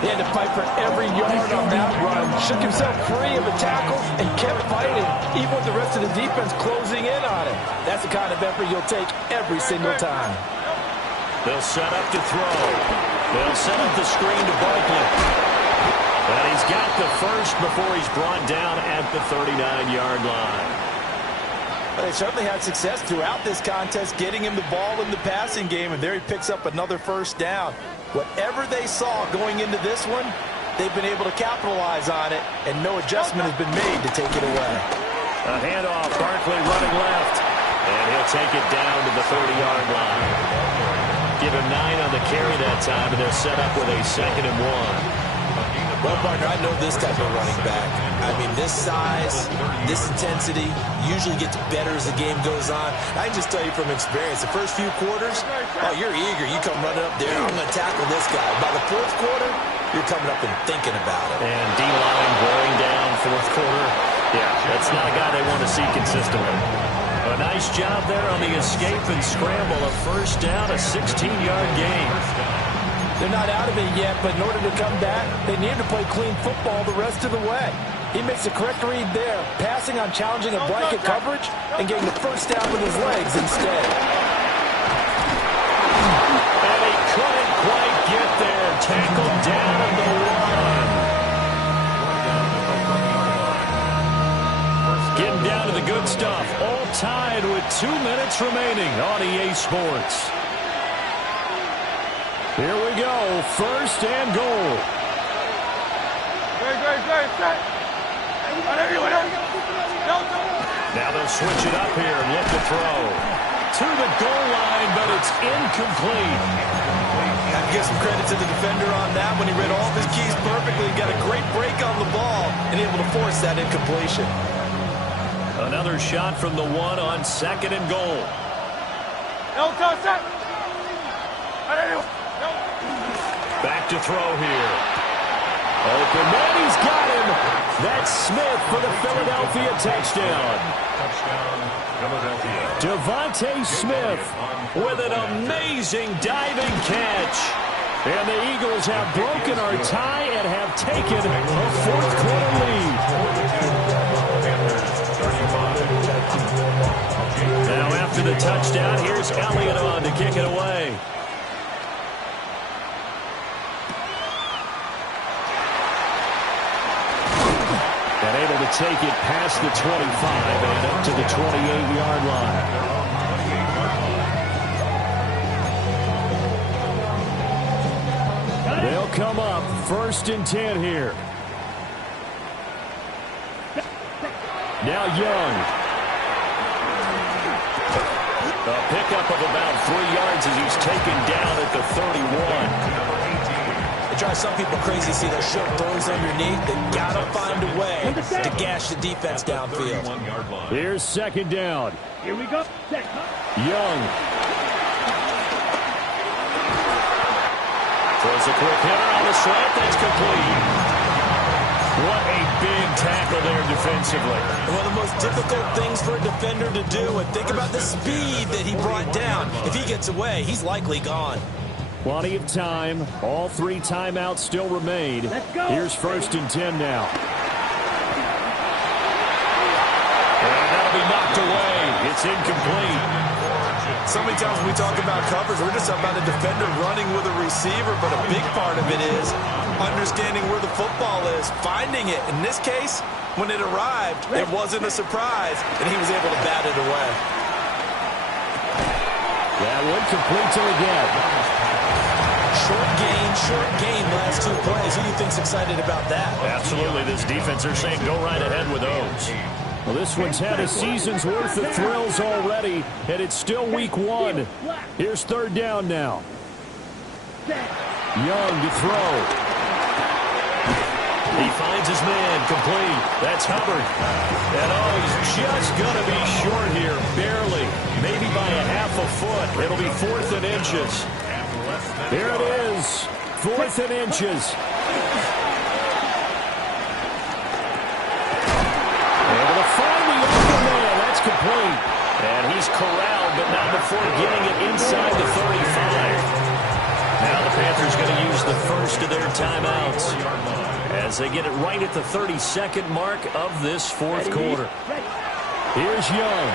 He had to fight for every yard on that run. Shook himself free of a tackle and kept fighting, even with the rest of the defense closing in on him. That's the kind of effort you'll take every single time. They'll set up to throw. They'll set up the screen to Barkley. And he's got the first before he's brought down at the 39-yard line. Well, they certainly had success throughout this contest getting him the ball in the passing game, and there he picks up another first down. Whatever they saw going into this one, they've been able to capitalize on it, and no adjustment has been made to take it away. A handoff, Barkley running left, and he'll take it down to the 30-yard line. Give him 9 on the carry that time, and they're set up with a 2nd and 1. Well, partner, I know this type of running back. I mean, this size, this intensity usually gets better as the game goes on. I can just tell you from experience, the first few quarters, oh, you're eager. You come running up there, I'm going to tackle this guy. By the 4th quarter, you're coming up and thinking about it. And D-line wearing down 4th quarter. Yeah, that's not a guy they want to see consistently. A nice job there on the escape and scramble. A first down, a 16-yard gain. They're not out of it yet, but in order to come back, they need to play clean football the rest of the way. He makes the correct read there, passing on challenging a blanket coverage and getting the first down with his legs instead. And he couldn't quite get there. Tackled down at the 1. Getting down to the good stuff. All tied with 2 minutes remaining on EA Sports. Here we go, 1st and goal. Now they'll switch it up here and look to throw. To the goal line, but it's incomplete. I have to give some credit to the defender on that when he read all of his keys perfectly, got a great break on the ball, and able to force that incompletion. Another shot from the 1 on 2nd and goal. Back to throw here. Open man, he's got him. That's Smith for the Philadelphia touchdown. Devontae Smith with an amazing diving catch. And the Eagles have broken our tie and have taken a 4th quarter lead. Now after the touchdown, here's Elliott on to kick it away. And able to take it past the 25 and up to the 28-yard line. They'll come up 1st and 10 here. Now Young. A pickup of about 3 yards as he's taken down at the 31. It drives some people crazy to see those short throws underneath. They got to find a way to gash the defense downfield. Here's 2nd down. Here we go. Young. Throws a quick hitter on the slant. That's complete. What a big tackle there defensively. One of the most difficult things for a defender to do, and think about the speed that he brought down. If he gets away, he's likely gone. Plenty of time. All 3 timeouts still remain. Here's 1st and 10 now. And that'll be knocked away. It's incomplete. So many times when we talk about coverage, we're just about a defender running with a receiver, but a big part of it is understanding where the football is, finding it. In this case, when it arrived, it wasn't a surprise, and he was able to bat it away. That one complete to again. Short gain last 2 plays. Who do you think's excited about that? Absolutely. This defense, they're saying go right ahead with those. Well, this one's had a season's worth of thrills already, and it's still week 1. Here's 3rd down now. Young to throw. He finds his man, complete. That's Hubbard. And he's just going to be short here, barely. Maybe by a half a foot. It'll be 4th and inches. Here it is, 4th and inches. Able to find the open man. That's complete. And he's corralled, but not before getting it inside the 35. Now the Panthers going to use the first of their timeouts as they get it right at the 32nd mark of this 4th quarter. Here's Young.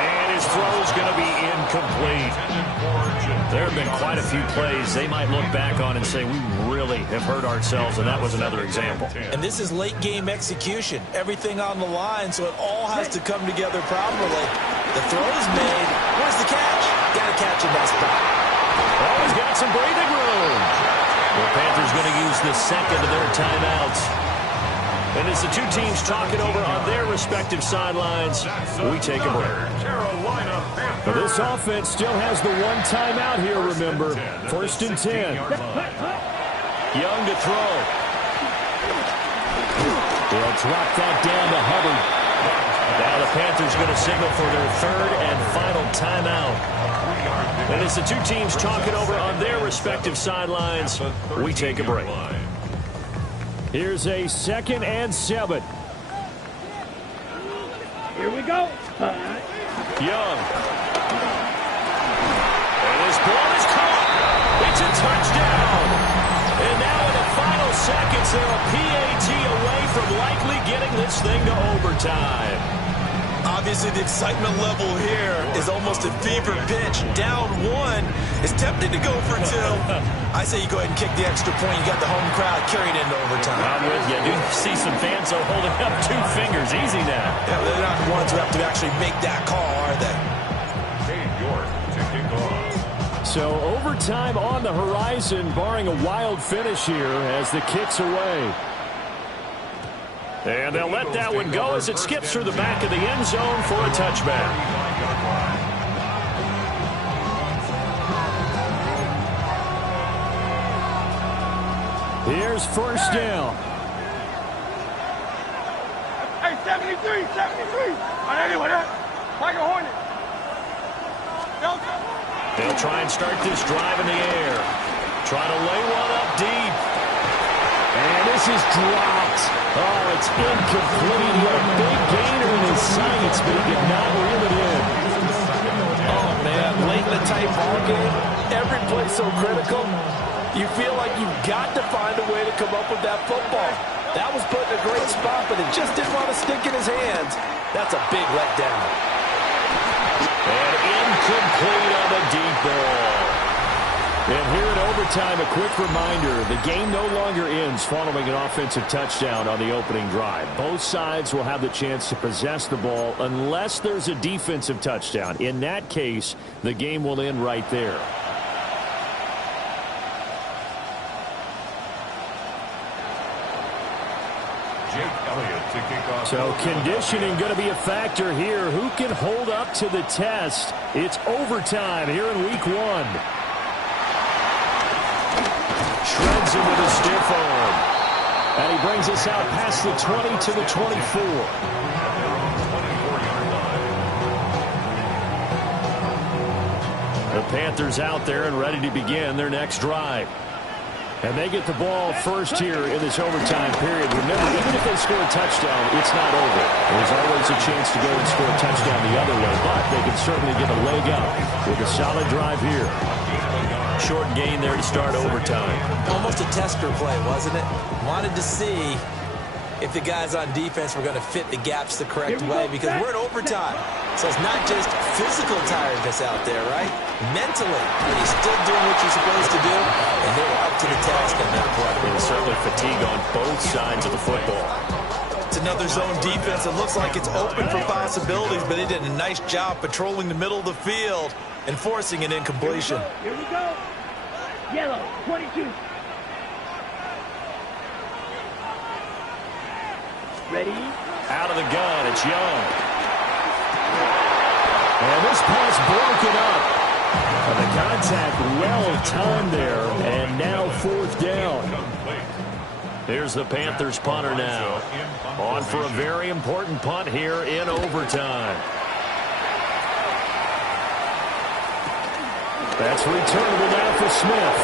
And his throw's going to be incomplete. There have been quite a few plays they might look back on and say, we really have hurt ourselves, and that was another example. And this is late-game execution. Everything on the line, so it all has to come together properly. The throw's made. Where's the catch? Got to catch in that spot. Oh, he's got some breathing room. The Panthers going to use the second of their timeouts. And as the two teams talk it over on their respective sidelines, we take a break. But this offense still has the one timeout here, remember. 1st and 10. Young to throw. They'll drop that down to Hubbard. Now the Panthers going to signal for their 3rd and final timeout. And as the two teams talk it over on their respective sidelines, we take a break. Here's a 2nd and 7. Here we go. Young. And his ball is caught. It's a touchdown. And now in the final seconds, they're a PAT away from likely getting this thing to overtime. Obviously, the excitement level here is almost at fever pitch. Down 1 is tempted to go for 2. I say you go ahead and kick the extra point. You got the home crowd carried into overtime. I'm with you. I do see some fans holding up 2 fingers. Easy now. Yeah, they're not the ones who have to actually make that call, are they? So overtime on the horizon, barring a wild finish here as the kick's away. And they'll let that one go as it skips through the back of the end zone for a touchback. Here's 1st down. Hey, 73, 73. On anyone else? Like a Hornet. Delta. They'll try and start this drive in the air. Try to lay one up deep. And this is dropped. Oh, it's incomplete. He had a big gainer in his sights, but he did not reel it in. Oh, man, late in the tight ball game, every play so critical. You feel like you've got to find a way to come up with that football. That was put in a great spot, but it just didn't want to stick in his hands. That's a big letdown. And incomplete on the deep ball. And here in overtime, a quick reminder, the game no longer ends following an offensive touchdown on the opening drive. Both sides will have the chance to possess the ball unless there's a defensive touchdown. In that case, the game will end right there. So conditioning going to be a factor here. Who can hold up to the test? It's overtime here in week 1. Shreds him with a stiff arm. And he brings us out past the 20 to the 24. The Panthers out there and ready to begin their next drive. And they get the ball first here in this overtime period. Remember, even if they score a touchdown, it's not over. There's always a chance to go and score a touchdown the other way, but they can certainly get a leg up with a solid drive here. Short gain there to start overtime. Almost a tester play, wasn't it? Wanted to see if the guys on defense were going to fit the gaps the correct way, because we're in overtime. So it's not just physical tiredness out there, right? Mentally, you're still doing what you're supposed to do, and they were up to the task on that play. And certainly fatigue on both sides of the football. It's another zone defense. It looks like it's open for possibilities, but they did a nice job patrolling the middle of the field and forcing an incompletion. Here we go. Yellow, 22. Ready? Out of the gun, it's Young. And this pass broken up. The contact well timed there, and now 4th down. Here's the Panthers punter now. On for a very important punt here in overtime. That's returnable now for Smith.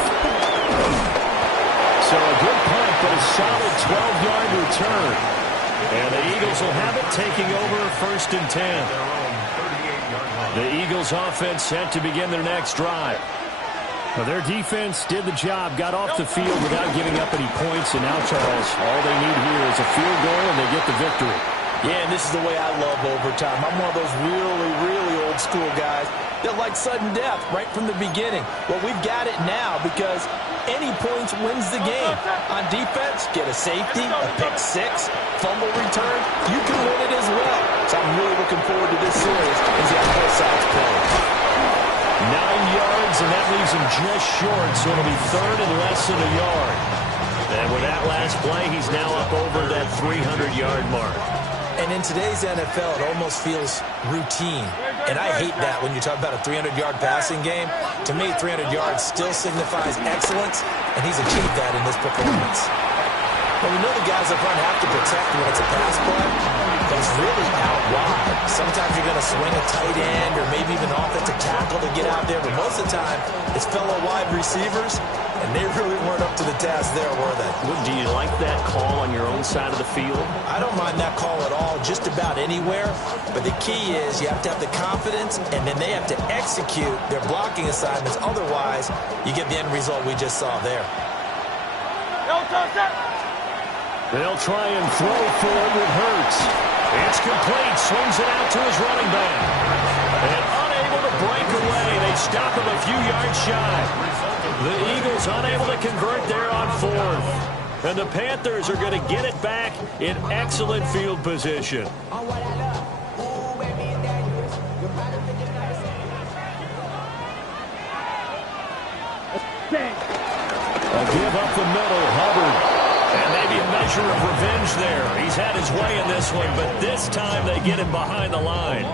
So a good punt, but a solid 12-yard return. And the Eagles will have it, taking over 1st and 10. The Eagles offense set to begin their next drive. Well, their defense did the job, got off the field without giving up any points, and now, Charles, all they need here is a field goal, and they get the victory. Yeah, and this is the way I love overtime. I'm one of those really, really old-school guys that like sudden death right from the beginning. Well, we've got it now because any points wins the game. On defense, get a safety, a pick six, fumble return, you can win it as well. So I'm really looking forward to this series and see how both sides play. 9 yards, and that leaves him just short, so it'll be 3rd and less than a yard. And with that last play, he's now up over that 300-yard mark. And in today's NFL, it almost feels routine. And I hate that when you talk about a 300-yard passing game. To me, 300 yards still signifies excellence, and he's achieved that in this performance. But we know the guys up front have to protect when it's a pass play, but it's really out wide. Sometimes you're going to swing a tight end or maybe even offensive tackle to get out there, but most of the time it's fellow wide receivers, and they really weren't up to the task there, were they? Do you like that call on your own side of the field? I don't mind that call at all, just about anywhere. But the key is you have to have the confidence, and then they have to execute their blocking assignments. Otherwise, you get the end result we just saw there. They'll try and throw for it with Hurts. It's complete. Swings it out to his running back. And unable to break away. They stop him a few yards shy. The Eagles unable to convert there on 4th. And the Panthers are going to get it back in excellent field position. A give up the middle, Hubbard. And maybe a measure of revenge there. He's had his way in this one, but this time they get him behind the line.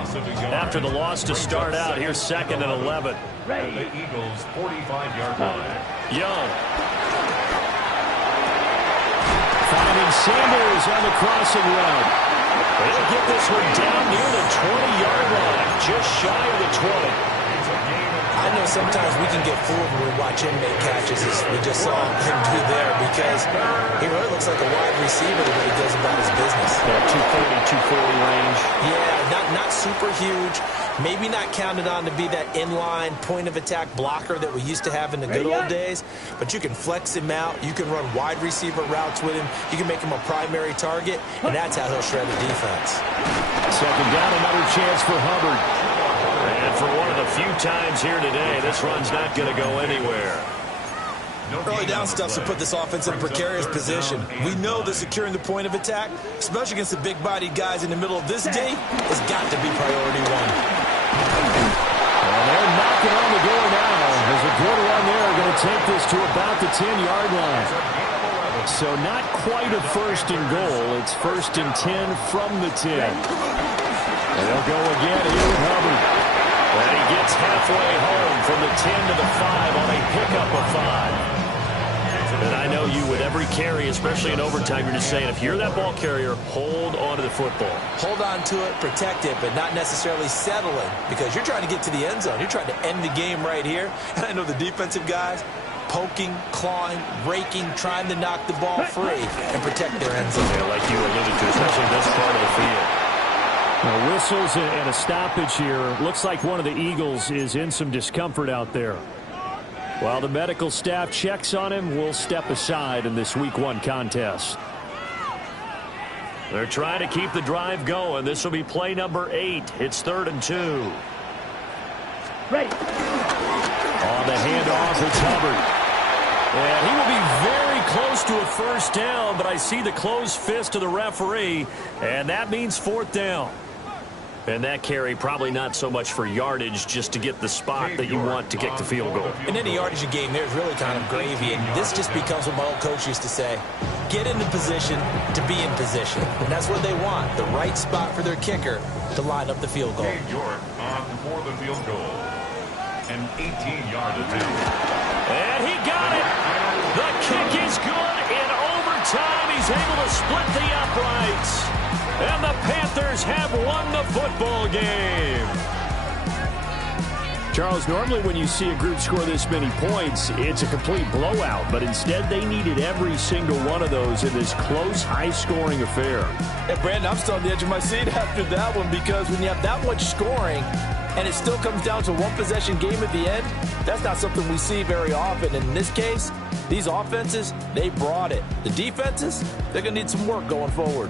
After the loss to start out, here's 2nd and 11. The Eagles' 45-yard line. Young. Finding Sanders on the crossing route. They'll get this one down near the 20-yard line, just shy of the 20. I know sometimes we can get fooled when we watch him make catches, as we just saw him do there, because he really looks like a wide receiver the way he goes about his business. Yeah, 240 range. Yeah, not super huge. Maybe not counted on to be that inline point-of-attack blocker that we used to have in the good old days, but you can flex him out. You can run wide receiver routes with him. You can make him a primary target, and that's how he'll shred the defense. 2nd down, another chance for Hubbard. And for one of the few times here today, this run's not going to go anywhere. Early down stuff's to put this offense in a precarious position. We know that securing the point of attack, especially against the big-bodied guys in the middle of this D, has got to be priority 1. And they're knocking on the door now. There's a good run there. Going to take this to about the 10-yard line. So not quite a 1st and goal. It's 1st and 10 from the 10. And they'll go again here with Hubbard. And he gets halfway home from the 10 to the 5 on a pickup of 5. And I know you, with every carry, especially in overtime, you're just saying, if you're that ball carrier, hold on to the football. Hold on to it, protect it, but not necessarily settling, because you're trying to get to the end zone. You're trying to end the game right here. And I know the defensive guys poking, clawing, raking, trying to knock the ball free and protect their end zone. Yeah, like you alluded to, especially this part of the field. Now, whistles and a stoppage here. Looks like one of the Eagles is in some discomfort out there. While the medical staff checks on him, we'll step aside in this Week 1 contest. They're trying to keep the drive going. This will be play number 8. It's 3rd and 2. Right. On the handoff, it's Hubbard. And he will be very close to a 1st down, but I see the closed fist of the referee, and that means 4th down. And that carry probably not so much for yardage, just to get the spot that you want to kick the field goal. In any yardage you gain, there's really kind of gravy, and this just becomes what my old coach used to say. Get into position to be in position. And that's what they want, the right spot for their kicker to line up the field goal. York on for the field goal. an 18-yard attempt. And he got it. The kick is good in overtime. He's able to split the uprights. And the Panthers have won the football game. Charles, normally when you see a group score this many points, it's a complete blowout. But instead, they needed every single one of those in this close, high-scoring affair. Yeah, Brandon, I'm still on the edge of my seat after that one because when you have that much scoring and it still comes down to one-possession game at the end, that's not something we see very often. And in this case, these offenses, they brought it. The defenses, they're going to need some work going forward.